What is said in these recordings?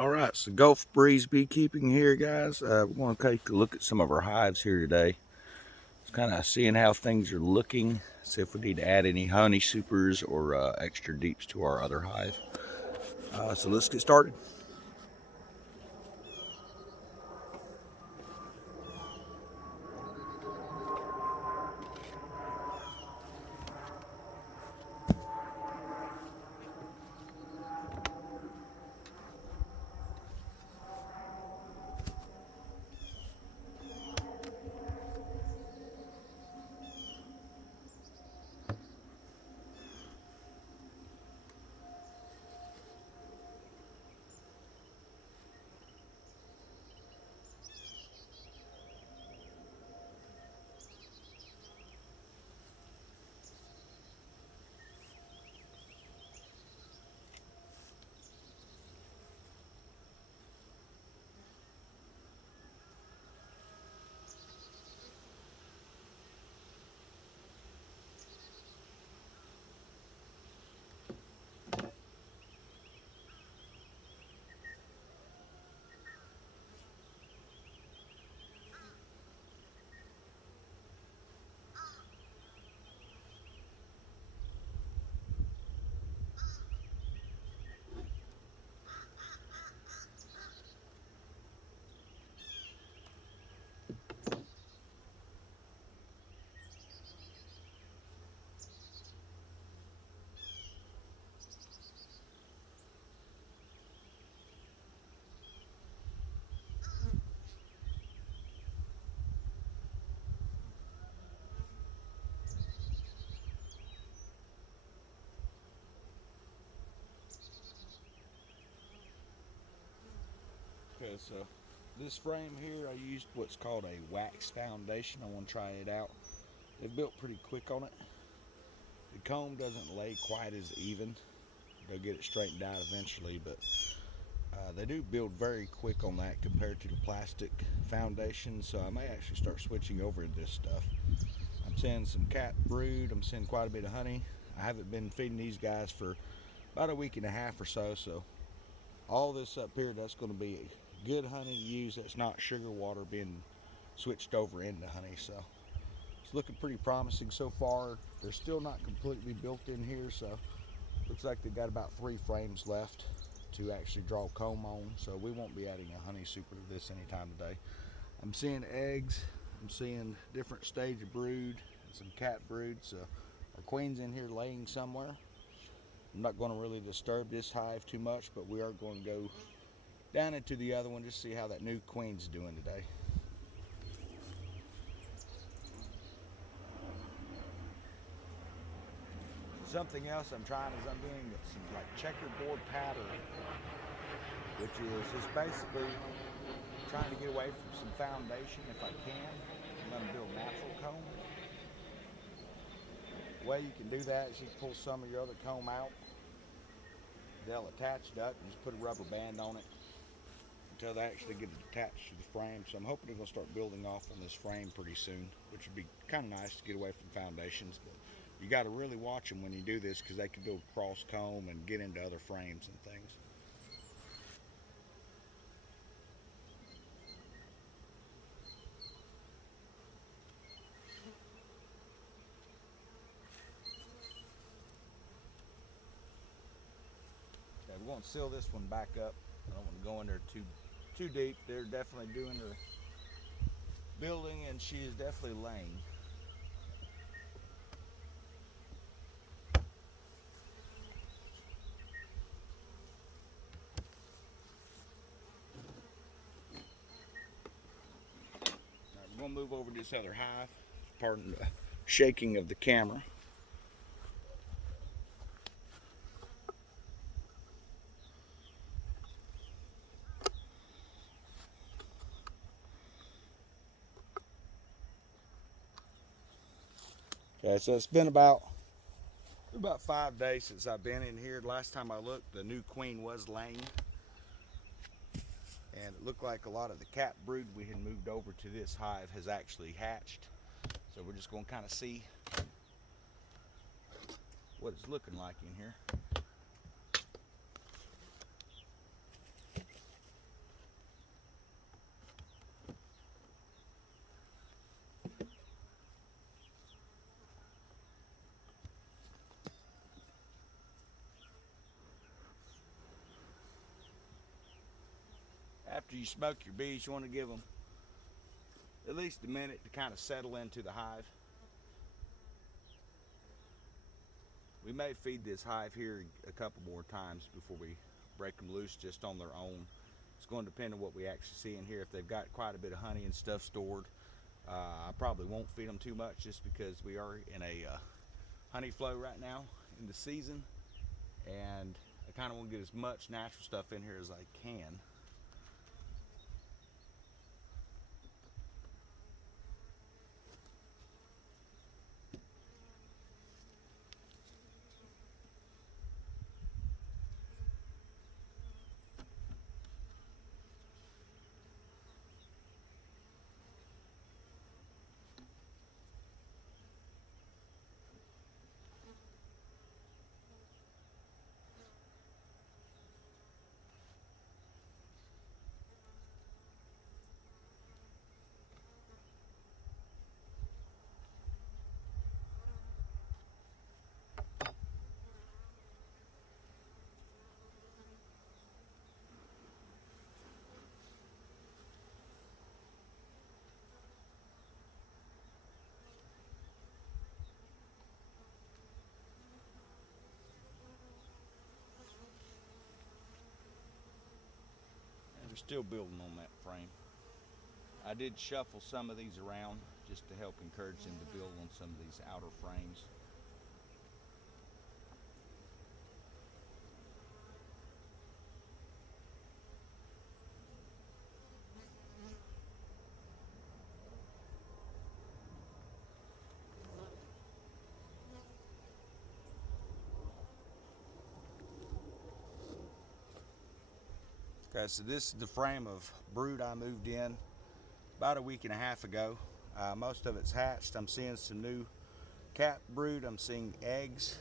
All right, so Gulf Breeze Beekeeping here, guys. We're going to take a look at some of our hives here today. Just kind of seeing how things are looking, see if we need to add any honey supers or extra deeps to our other hive. So let's get started. Okay, so this frame here, I used what's called a wax foundation. I want to try it out. They built pretty quick on it. The comb doesn't lay quite as even. They'll get it straightened out eventually, but they do build very quick on that compared to the plastic foundation, so I may actually start switching over to this stuff. I'm seeing some cat brood, I'm seeing quite a bit of honey. I haven't been feeding these guys for about a week and a half or so, so all this up here, that's going to be good honey to use. That's not sugar water being switched over into honey, so it's looking pretty promising so far. They're still not completely built in here, so looks like they've got about 3 frames left to actually draw comb on, so we won't be adding a honey super to this anytime today. I'm seeing eggs, I'm seeing different stage of brood, and some cat brood, so our queen's in here laying somewhere. I'm not going to really disturb this hive too much, but we are going to go down into the other one just to see how that new queen's doing today. Something else I'm trying is I'm doing some like checkerboard pattern, which is just basically trying to get away from some foundation if I can. I'm going to build natural comb. The way you can do that is you pull some of your other comb out. They'll attach it up and just put a rubber band on it until they actually get it attached to the frame. So I'm hoping they're going to start building off on this frame pretty soon, which would be kind of nice to get away from foundations. But you got to really watch them when you do this because they can go cross comb and get into other frames and things. Okay, we're going to seal this one back up. I don't want to go in there too deep. They're definitely doing her building, and she is definitely laying. Now we're going to move over to this other hive. Pardon the shaking of the camera. Okay, so it's been about 5 days since I've been in here. Last time I looked, the new queen was laying. And it looked like a lot of the cat brood we had moved over to this hive has actually hatched. So we're just going to kind of see what it's looking like in here. after you smoke your bees, you want to give them at least a minute to kind of settle into the hive. We may feed this hive here a couple more times before we break them loose just on their own. It's going to depend on what we actually see in here. If they've got quite a bit of honey and stuff stored, I probably won't feed them too much just because we are in a honey flow right now in the season, and I kind of want to get as much natural stuff in here as I can. We're still building on that frame. I did shuffle some of these around just to help encourage them to build on some of these outer frames. Okay, so this is the frame of brood I moved in about a week and a half ago. Most of it's hatched. I'm seeing some new cat brood. I'm seeing eggs.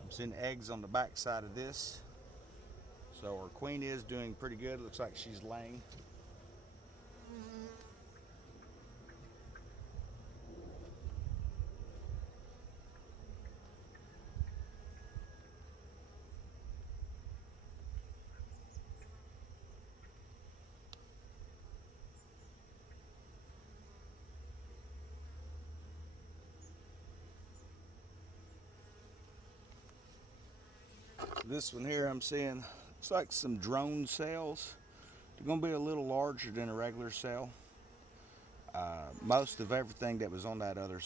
I'm seeing eggs on the back side of this. So our queen is doing pretty good. Looks like she's laying. This one here I'm seeing looks like some drone cells. They're going to be a little larger than a regular cell. Most of everything that was on that other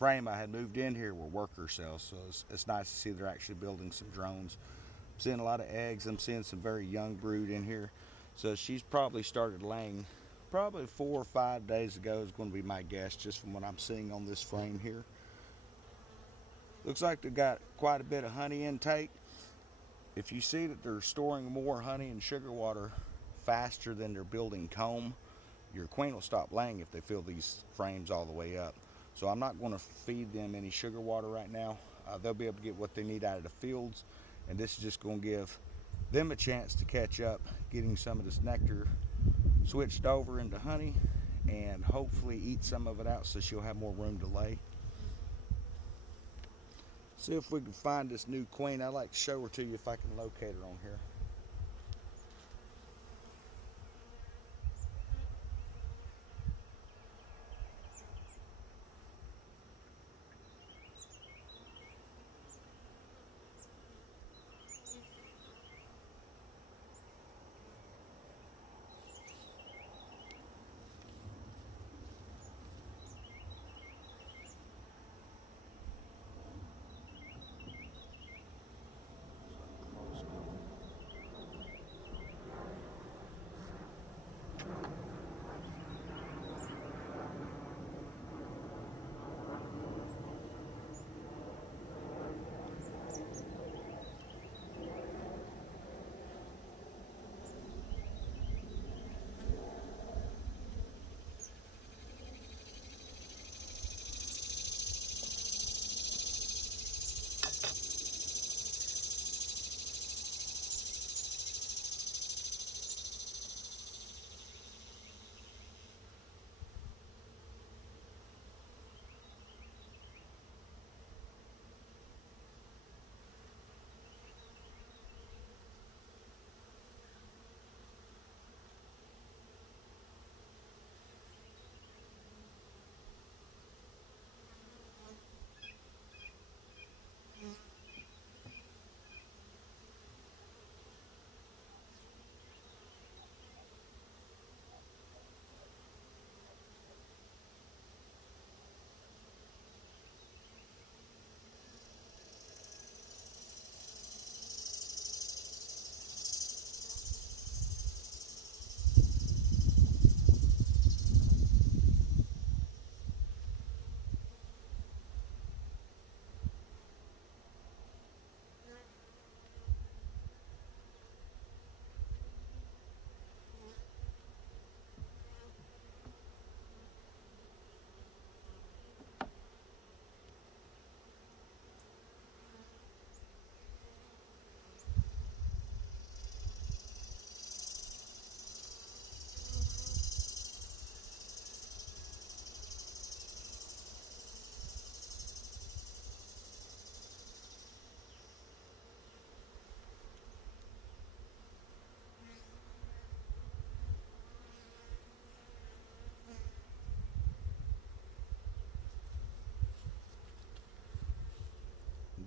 frame I had moved in here were worker cells, so it's nice to see they're actually building some drones. I'm seeing a lot of eggs. I'm seeing some very young brood in here. So she's probably started laying probably 4 or 5 days ago is going to be my guess, just from what I'm seeing on this frame here. Looks like they've got quite a bit of honey intake. If you see that they're storing more honey and sugar water faster than they're building comb, your queen will stop laying if they fill these frames all the way up. So I'm not going to feed them any sugar water right now. They'll be able to get what they need out of the fields, and this is just going to give them a chance to catch up, getting some of this nectar switched over into honey, and hopefully eat some of it out so she'll have more room to lay. See if we can find this new queen. I'd like to show her to you if I can locate her on here.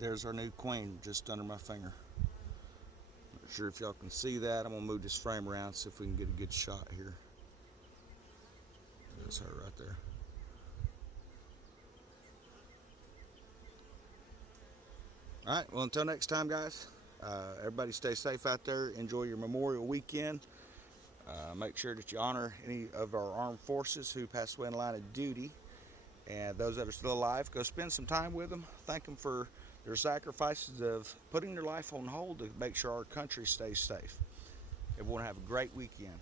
there's our new queen just under my finger. Not sure if y'all can see that. I'm gonna move this frame around, see if we can get a good shot here. There's her right there. All right, well, until next time, guys, everybody stay safe out there. Enjoy your Memorial Weekend. Make sure that you honor any of our armed forces who passed away in the line of duty. And those that are still alive, go spend some time with them. Thank them for their sacrifices of putting their life on hold to make sure our country stays safe. Everyone have a great weekend.